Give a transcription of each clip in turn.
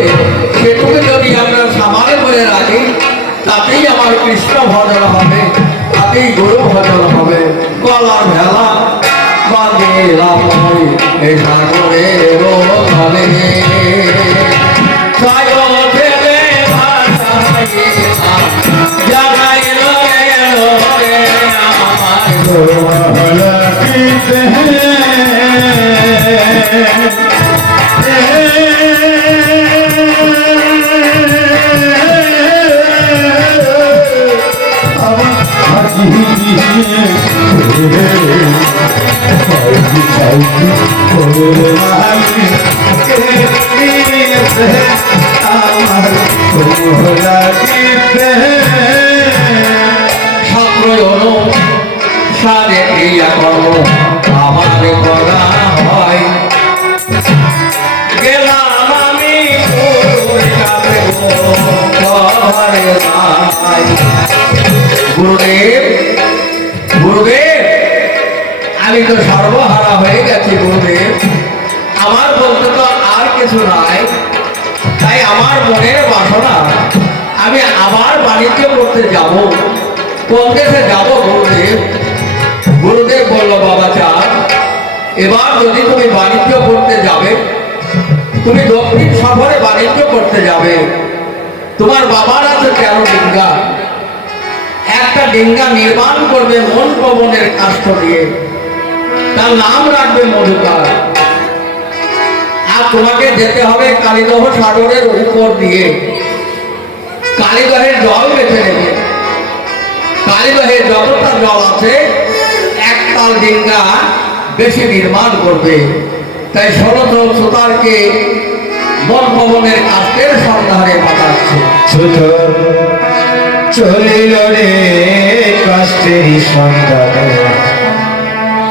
Padre. সারে ক্রিয়া কর্ম আমার করা হয় গেলাম আমি। গুরুদেব গুরুদেব আমি তো সর্বহারা হয়ে গেছি গুরুদেব আমার বলতে তো আর কিছু নাই। তাই আমার মনের বাসনা, আমি আবার বাণিজ্য করতে যাব। দেশে যাব গুরুদেব গুরুদেব বলল, বাবা চাঁদ, এবার যদি তুমি বাণিজ্য করতে যাবে, তুমি দক্ষিণ সফরে বাণিজ্য করতে যাবে। তোমার বাবার আছে তেরো ডিঙ্গা। একটা ডিঙ্গা নির্মাণ করবে মন পবনের কাষ্ঠ দিয়ে। তার নাম রাখবে মধুকার। আর তোমাকে যেতে হবে কালীদহ সাগরের উপর দিয়ে। কালীদহের জল বেছে নেবে। কালীদহের যতটা জল আছে, এক তাল ডিঙ্গা বেশি নির্মাণ করবে। তাই শরৎ সুতারকে মন পবনের কাষ্টের সন্ধানে পাঠাচ্ছে। চলিল রে কষ্টেরই সন্তান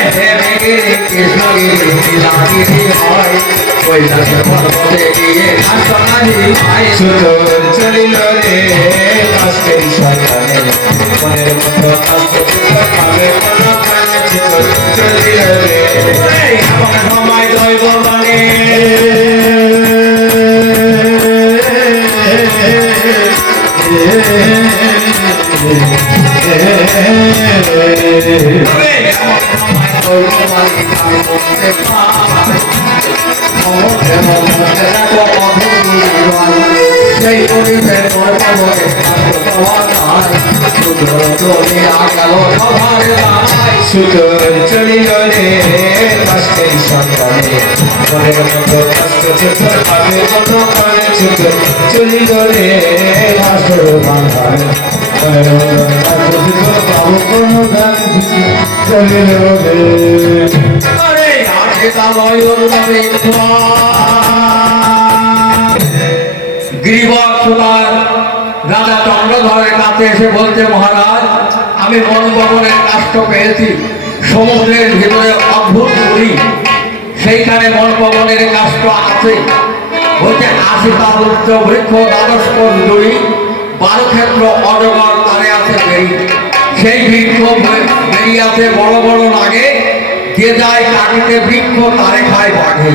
আরে হে মেঘে কৃষ্ণগিরি নীলাগিরি হয় কৈলাসে পর্বতে গিয়ে আসনাহি হয় সুতোর চলিল রে কষ্টের সন্তানে মনের মতো ছিল পাবে কোন কানে ছিল চলিল রে আমার সময় দৈব মানে ওরে মানে মনে চলে সুতোর চলিল রে কষ্টের সন্তানে মনের মতো কষ্ট ছিল পাবে কোন কানে ছিল চলিল রে আসর বাংলায় মনের মতো কষ্ট ছিল পাবো কোন কানে ছিল চলিল রে আরে আজকে তালয়র নামে গিরিবক সুতার রাজা চন্দ্রধরের কাছে এসে বলছে মহারাজ আমি বনভবনের কাষ্ট পেয়েছি সমুদ্রের ভিতরে অদ্ভুত পুরী সেইখানে বনভবনের কাষ্ট আছে বলছে আশি তার উচ্চ বৃক্ষ দ্বাদশ কোণ জুড়ি অজগর তারে আছে বেরি সেই বৃক্ষ বেরিয়ে বড় বড় লাগে যে যায় কাটিতে বৃক্ষ তারে খায় বাঘে।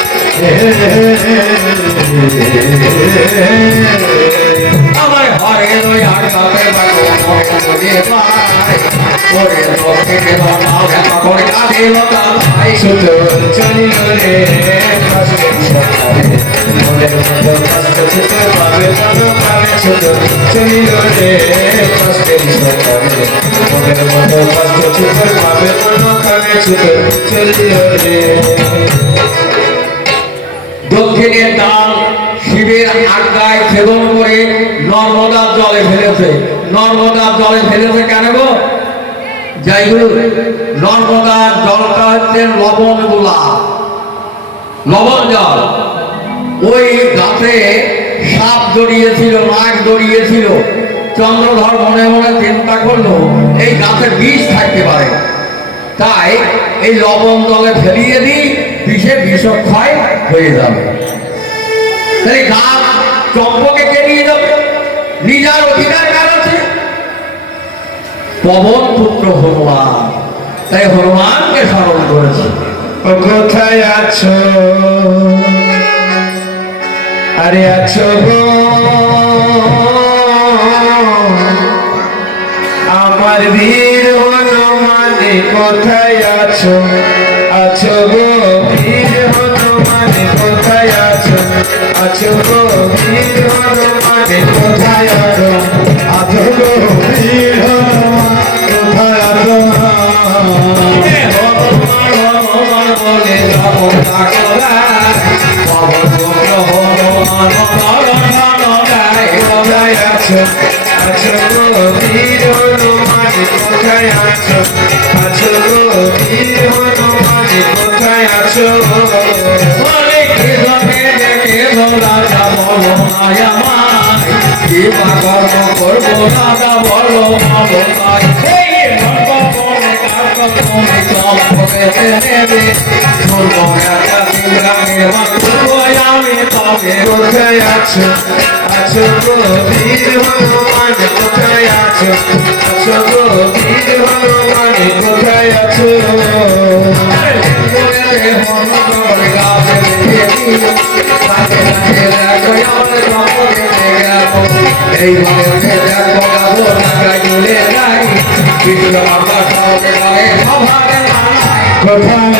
আমার রই আর বাগো মনে পায় করে তবে তবে চলিল রে দক্ষিণের ডাল শিবের আড্ডায় ছেদন করে নর্মদার জলে ফেলেছে। নর্মদার জলে ফেলেছে কেন গো? যাই হোক নর্মদার জলটা হচ্ছে লবণ গোলা। লবণ জল। ওই গাছে সাপ জড়িয়েছিল নাক জড়িয়েছিল। চন্দ্রধর মনে মনে চিন্তা করল, এই গাছে বিষ থাকতে পারে। তাই এই লবণ জলে ফেলিয়ে দিই বিষে বিষক্ষয় হয়ে যাবে। তাহলে গাছ চম্পকে কে নিয়ে যাবে? নিজার অধিকার কার আছে? পবন পুত্র হনুমান। তাই হনুমানকে স্মরণ করেছে। কোথায় আছো? আরে আছো গো। আমার বীর হনুমানে কোথায় আছো? আছো গো। বীর হনুমানে কোথায় আছো? আছো গো বীর হনুমানে কোথায় আছো? আছো গো বীর হনুমান কোথায় আছো? বলে যাব হনুমান কোথায় আছো আছো বীর হনুমান কোথায় আছো বলে কৃষ্ণকে দেখে বলো না আমায় কৃপা কর্ম করব রাজা বলো ভালো তাই এই ভগবানে তুমি চম্পকে নেবে শুনব একটা দিনগামে করব আমি তবে কোথায় আছো আছো গো বীর হনুমান কোথায় আছো আছো গো বীর হনুমান কোথায় আছো কোথায় আছো আছো গো বীর হনুমান কোথায়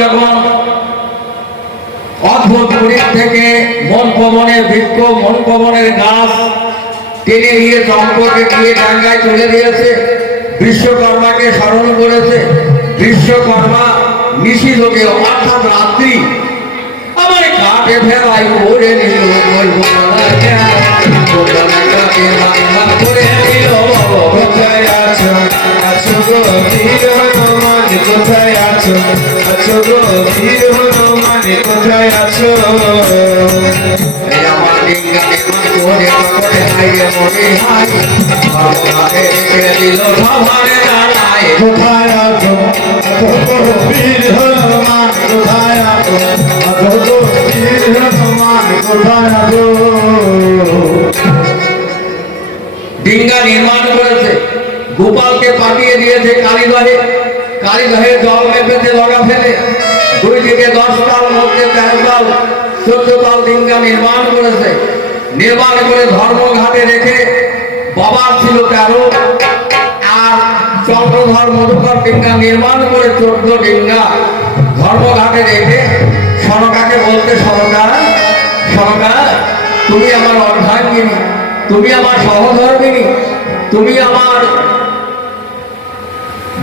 যখন অদ্ভুত পুরীর থেকে মন পবনের বৃক্ষ মন পবনের গাছ টেনে নিয়ে চম্পকে গিয়ে ডাঙ্গায় চলে দিয়েছে। বিশ্বকর্মাকে স্মরণ করেছে। বিশ্বকর্মা নিশিলোকে অর্থাৎ রাত্রি আমার কাটে ফেরাই করে নিল বলব কোথায় আছো আছো গো বীর হনুমান, কোথায় আছো? আছো গো বীর হনুমান, কোথায় আছো? কোথায় আছো? ডিঙ্গা নির্মাণ করেছে। গোপালকে পাঠিয়ে দিয়েছে কালীদহে কালীদহে জল মেপেছে লগা ফেলে। দুই দিকে দশ তাল মধ্যে তেরো তাল চোদ্দ তাল ডিঙ্গা নির্মাণ করেছে। নির্মাণ করে ধর্মঘাটে রেখে বাবার ছিল তেরো। চক্রধর মধুকর ডিঙ্গা নির্মাণ করে চোদ্দ ডিঙ্গা ধর্মঘাটে রেখে সরকাকে বলতে সরকার সরকার, তুমি আমার অর্ধাঙ্গিনী, তুমি আমার সহধর্মিনী, তুমি আমার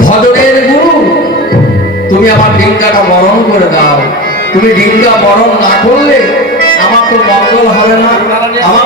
ভজনের গুরু। তুমি আমার ডিঙ্গাটা বরণ করে দাও। তুমি ডিঙ্গা বরণ না করলে আমার তো মঙ্গল হবে না। আমার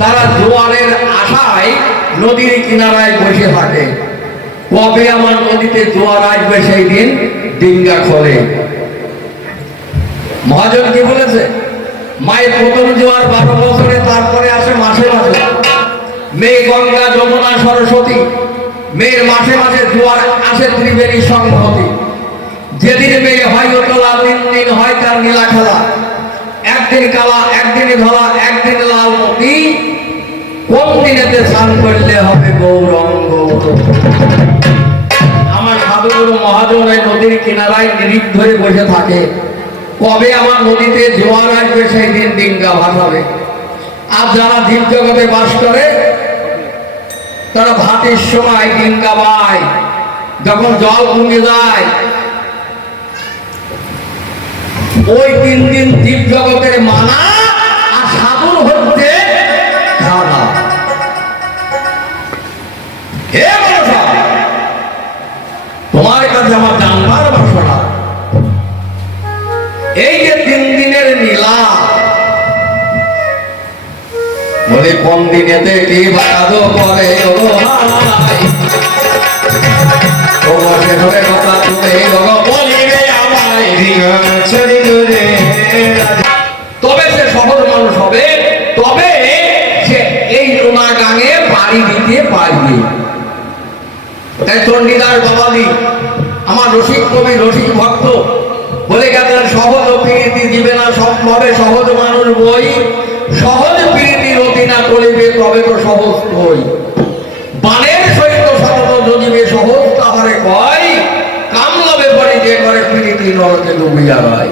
তারা জোয়ারের আশায় নদীর কিনারায় বসে থাকে। কবে আমার নদীতে জোয়ার আসবে সেই দিন ডিঙ্গা খোলে। মহাজন কি বলেছে? মায়ের প্রথম জোয়ার বারো বছরে, তারপরে আসে মাসে মাসে। মেয়ে গঙ্গা, যমুনা, সরস্বতী। মেয়ের মাসে মাসে জোয়ার আসে ত্রিবেণী সংহতি। যেদিন মেয়ে হয় উতলা তিন দিন হয় তার নীলা খেলা। একদিন কালা, একদিন ধলা, একদিন লাল মতি কোন দিনেতে স্নান করলে হবে গৌরঙ্গ? আমার সাধুগুরু এই নদীর কিনারায় নিরিখ ধরে বসে থাকে। কবে আমার নদীতে জোয়ার আসবে সেই দিন ডিঙ্গা ভাসাবে। আর যারা জীব জগতে বাস করে, তারা ভাতের সময় ডিঙ্গা বায় যখন জল কমে যায় ওই তিন দিন জীব জগতের মানা আর সাধুর হচ্ছে তোমার কাছে আমার জানবার বাসনা। এই যে তিন দিনের নীলা, বলে কোন দিনেতে কি বাদ করে ও হাই ও ধরে কথা তুমি বলিবে আমায় ডিঙা লোনা গাঙে বাড়ি দিতে পারবে। তাই চণ্ডীদাস বাবাজি, আমার রসিক কবি, রসিক ভক্ত, বলে গেছেন সহজ প্রীতি দিবে না সম্ভবে সহজ মানুষ বই, সহজ প্রীতি রতি না করিবে তবে তো সহজ বই। বানের সহিত সতত যদিবে সহজ, তাহারে কয়, কামলবে পরে যে করে প্রীতি নরকে ডুবিয়া হয়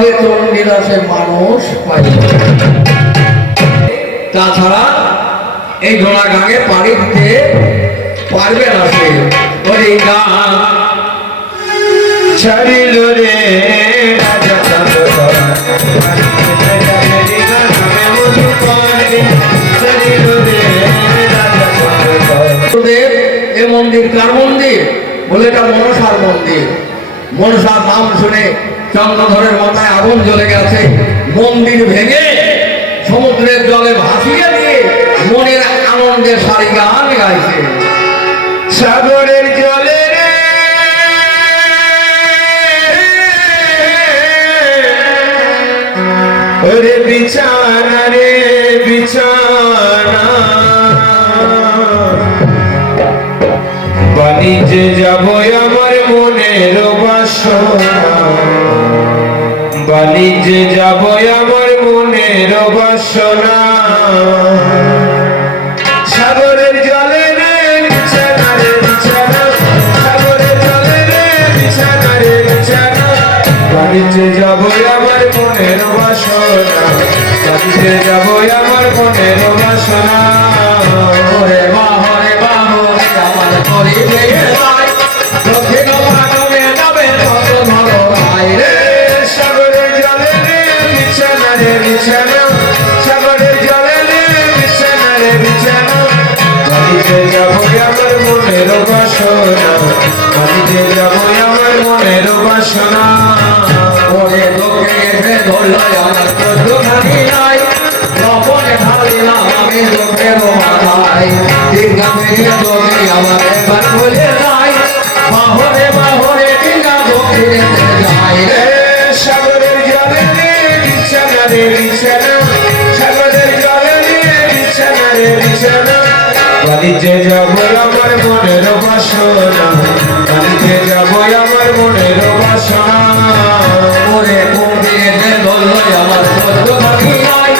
কহে চণ্ডীদাসে মানুষ পাই তাছাড়া এই ঘোড়া গাঙে পানি দিতে পারবে না সে। ওই গান ছাড়িল রে এ মন্দির কার মন্দির? বলে এটা মনসার মন্দির। মনসার নাম শুনে চন্দ্রধরের মাথায় আগুন জ্বলে গেছে। মন্দির ভেঙে সমুদ্রের জলে ভাসিয়ে দিয়ে মনের আনন্দে সারি গান গাইছে। সাগরের জলে রে বিছানা রে, বিছানা। বাণিজ্যে যাব আমার বাণিজ্যে যাব আমার মনের বাসনা। সাগরের জলে রে সাগরের জলে রে বাড়িতে যাব আমার মনের বাসনা। বাড়িতে যাব আমার মনের বাসনা। ওরে বাহরে বাহরে আমার করিবে বিছানা রে বিছানা সাগরের জলে বিছানা রে বিছানা। বাড়িতে যাব আমার মনের বাসনা বাড়িতে যাব আমার মনের বাসনা ওরে লোকে এসে লবণে ঢালিলাম আমি লোকের মাথায়। দীর্ঘা মেঘে আমার বাড়িতে যাব আমার মনের বাসনা বাড়িতে যাব আমার মনের বাসনা। মনে কমিয়ে ধরল আমার চোদ্দ খানি নাই।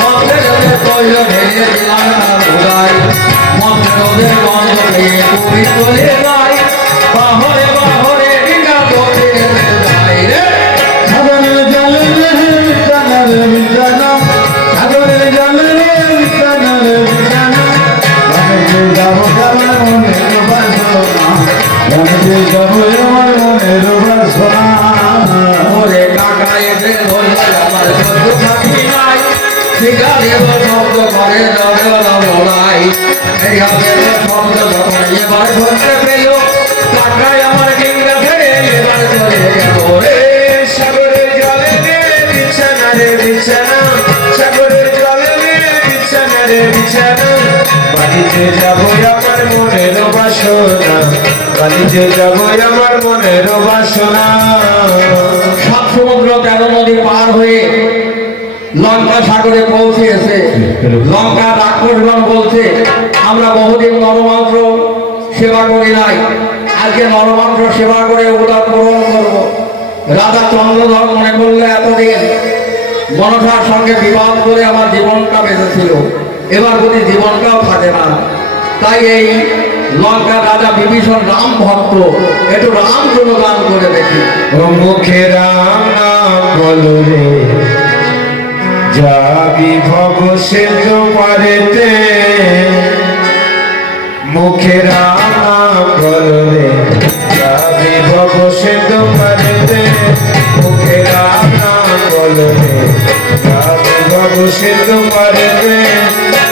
মন্ত্রে যদি কইল ঢেলে দিলাম না ভুলাই মন্ত্রে বন্ধ পেয়ে কবি চলে বাহরে বাড়িতে যাব আমার মনের বাসনা বাড়িতে যাব আমার মনের বাসনা। সাত সমুদ্র তেরো নদী পার হয়ে লঙ্কা সাগরে পৌঁছেছে? লঙ্কা রাক্ষসগণ বলছে, আমরা বহুদিন নরমাত্র সেবা করি নাই। আজকে নরমাত্র সেবা করে ওটা পূরণ করব। রাজা চন্দ্রধর মনে করলে এতদিন মনসার সঙ্গে বিবাদ করে আমার জীবনটা বেঁচেছিল এবার যদি জীবনটাও থাকে না তাই এই লঙ্কার রাজা বিভীষণ রাম ভক্ত, একটু রাম গুণগান করে দেখি। মুখে রাম বলো রে, যাবি ভব সেতু পারেতে, মুখে রাম বলো রে, যাবি ভব সেতু পারেতে, মুখে রাম বলো রে, যাবি ভব সেতু পারেতে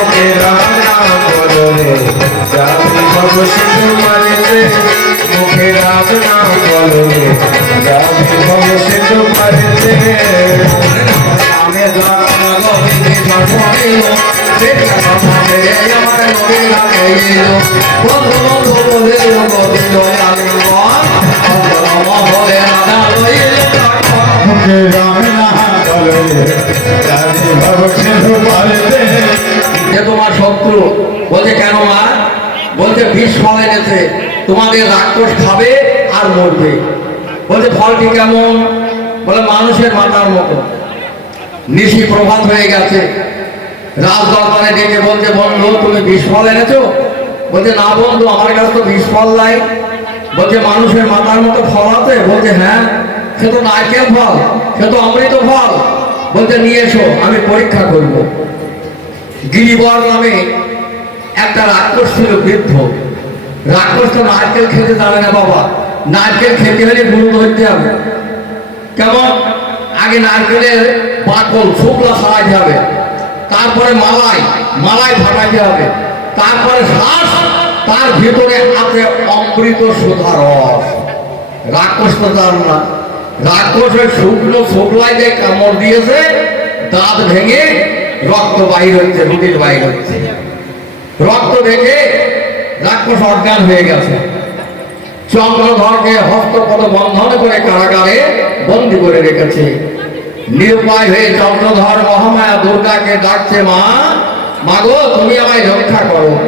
মুখে রাম নাম বলো রে। যাবি ভব সেতু পারেতে মুখে রাম নাম বলো রে। যাবি ভব সেতু পারেতে রামে যখন গোবিন্দ জন্ম সেটা ভাবে আমার নবী লাগিল বন্ধু বন্ধু বলে গোবিন্দ আলিঙ্গন অন্তরম হলে রাধা লইল মুখে রাম নাম বলো রে। যাবি ভব সেতু পারেতে যে তোমার শত্রু। বলছে, কেন মা? বলছে, বিষ ফল এনেছে। তোমাদের রাক্ষস খাবে আর মরবে। বলছে, ফলটি কেমন? বলে, মানুষের মাথার মতো। নিশি প্রভাত হয়ে গেছে। রাজ দরবারে ডেকে বলছে, বন্ধু, তুমি বিষ ফল এনেছো? বলছে, না বন্ধু, আমার কাছে তো বিষ ফল নাই। বলছে, মানুষের মাথার মতো ফল আছে? বলছে হ্যাঁ সে তো নারকেল ফল, সে তো অমৃত ফল। বলছে, নিয়ে এসো, আমি পরীক্ষা করব। গিরিবর নামে একটা রাক্ষস ছিল বৃদ্ধ। রাক্ষস তো নারকেল খেতে জানে না বাবা। নারকেল খেতে হলে গুরু ধরতে হবে। কেমন? আগে নারকেলের বাকল শুকলা ছাড়াইতে হবে। তারপরে মালাই মালাই ফাটাইতে হবে। তারপরে শ্বাস তার ভিতরে আছে অমৃত সুধা রস। রাক্ষস তো জান না। রাক্ষস ওই শুকনো শুকলাই দিয়ে কামড় দিয়েছে, দাঁত ভেঙে রক্ত বাহির হচ্ছে রুটির বাহির হচ্ছে। রক্ত দেখে রাক্ষস অজ্ঞান হয়ে গেছে। চন্দ্রধরকে হস্তপদ বন্ধন করে কারাগারে বন্দি করে রেখেছে। নিরুপায় হয়ে চন্দ্রধর মহামায়া দুর্গাকে ডাকছে, মা, মাগো, তুমি আমায় রক্ষা করো।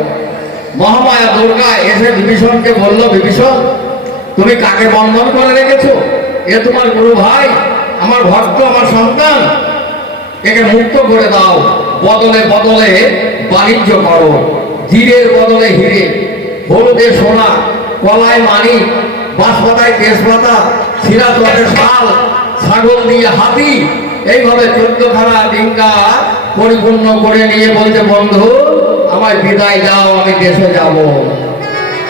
মহামায়া দুর্গা এসে বিভীষণকে বলল, বিভীষণ, তুমি কাকে বন্ধন করে রেখেছো? এ তোমার গুরু ভাই, আমার ভক্ত, আমার সন্তান। একে মুক্ত করে দাও। বদলে বদলে বাণিজ্য করো। হীরের বদলে হিরে, হলুদে সোনা, কলায় মানি, বাঁশপাতায় তেজপাতা চটে শাল, ছাগল দিয়ে হাতি। এইভাবে চোদ্দখানা ডিঙ্গা পরিপূর্ণ করে নিয়ে বলছে, বন্ধু, আমায় বিদায় দাও, আমি দেশে যাব।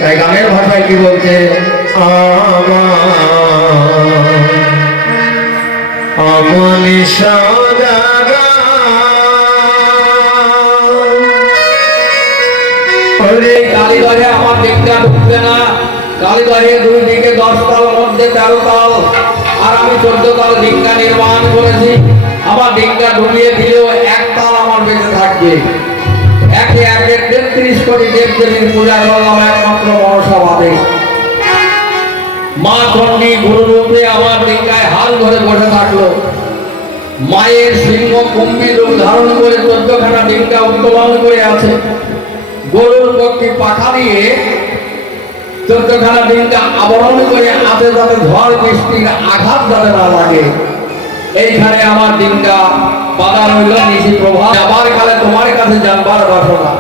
তাই গানের ভাষায় কি বলছে? আমনি সদাগা ওরে কালীবাড়ি আমার দিকটা ঢুকবে না। কালীবাড়ির দুই দিকে দশ তাল মধ্যে তেরো তাল। আর আমি চোদ্দ তাল ডিঙ্গা নির্মাণ করেছি। আমার ডিঙ্গা ঢুকিয়ে দিলেও এক তাল আমার বেঁচে থাকবে। একে একে তেত্রিশ কোটি দেব দেবীর পূজা করলাম একমাত্র মনসাবাদে মা চণ্ডী গুরুরূপে আমার ডিঙ্গায় হাল ধরে বসে থাকল। মায়ের সিংহ কুম্ভীর রূপ ধারণ করে চোদ্দখানা ডিঙ্গা উত্তোলন করে আছে। গরুর পক্ষে পাখা দিয়ে চোদ্দখানা ডিঙ্গা আবরণ করে হাতে যাতে ঝড় বৃষ্টির আঘাত যাতে না লাগে। এইখানে আমার দিনটা বাধা রইল নিশি প্রভাত আবার কালে তোমার কাছে জানবার বাসনা।